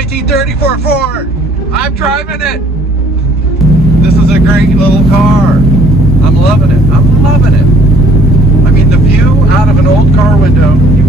1934 Ford. I'm driving it. This is a great little car. I'm loving it. I'm loving it. I mean, the view out of an old car window, you